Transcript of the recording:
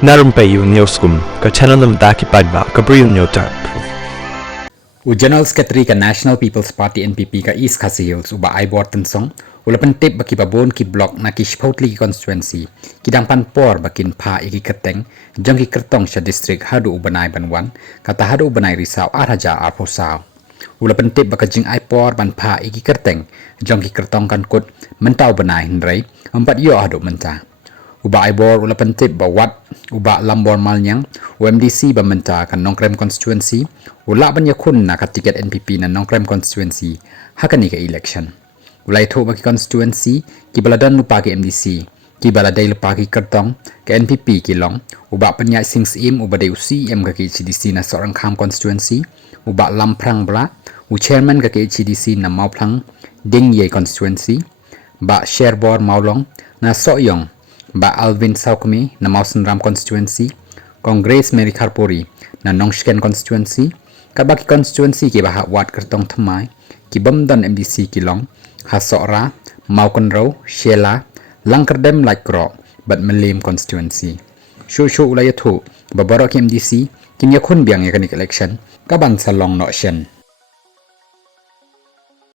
Na Rympei U ka channel nabynta ki paidbah ka Bri U Hynñiewtrep. General Secretary ka National People's Party NPP ka East Khasi Hills uba aibor tensong ulapan tip baki babon ki block na ki Shpautli ki constituency kidang pan por bakin pha iki Kyrteng jong ki Kyrtong sa district hadu ubanai banwan kata hadu ubanai risau araja arposau ulapan tip baka jing aipor ban pha iki Kyrteng jong ki Kyrtong kan kut mentau banai Hynrei empat yo hadu menta uba aibor ulapan tip bawat uba Lambor malnyang UMDC bamenta kan Nongkrem constituency Lahban Iakhun na tiket NPP na Nongkrem constituency hakani ka election ulai tho baki constituency ki baladan lupa ki MDC ki baladai lupa ki Kyrtong ka NPP ki long uba penyai sings im uba dei UCM ka ki HDC na sorang kham constituency uba lamprang bra u chairman ka ki HDC na mauplang ding ye constituency ba sherbor maulong na soyong ba Alvin Saukmi na Mausenram constituency Congress Mary Kharpuri na Nongkrem constituency kabaki constituency ki baha wat Kyrtong thamai ki bamdan MDC ki long hasora maukonro shela langkerdem laikro bat melim constituency shu ulayathu baroh ki MDC ki Iakhun biang ekanik election kaban salong no shen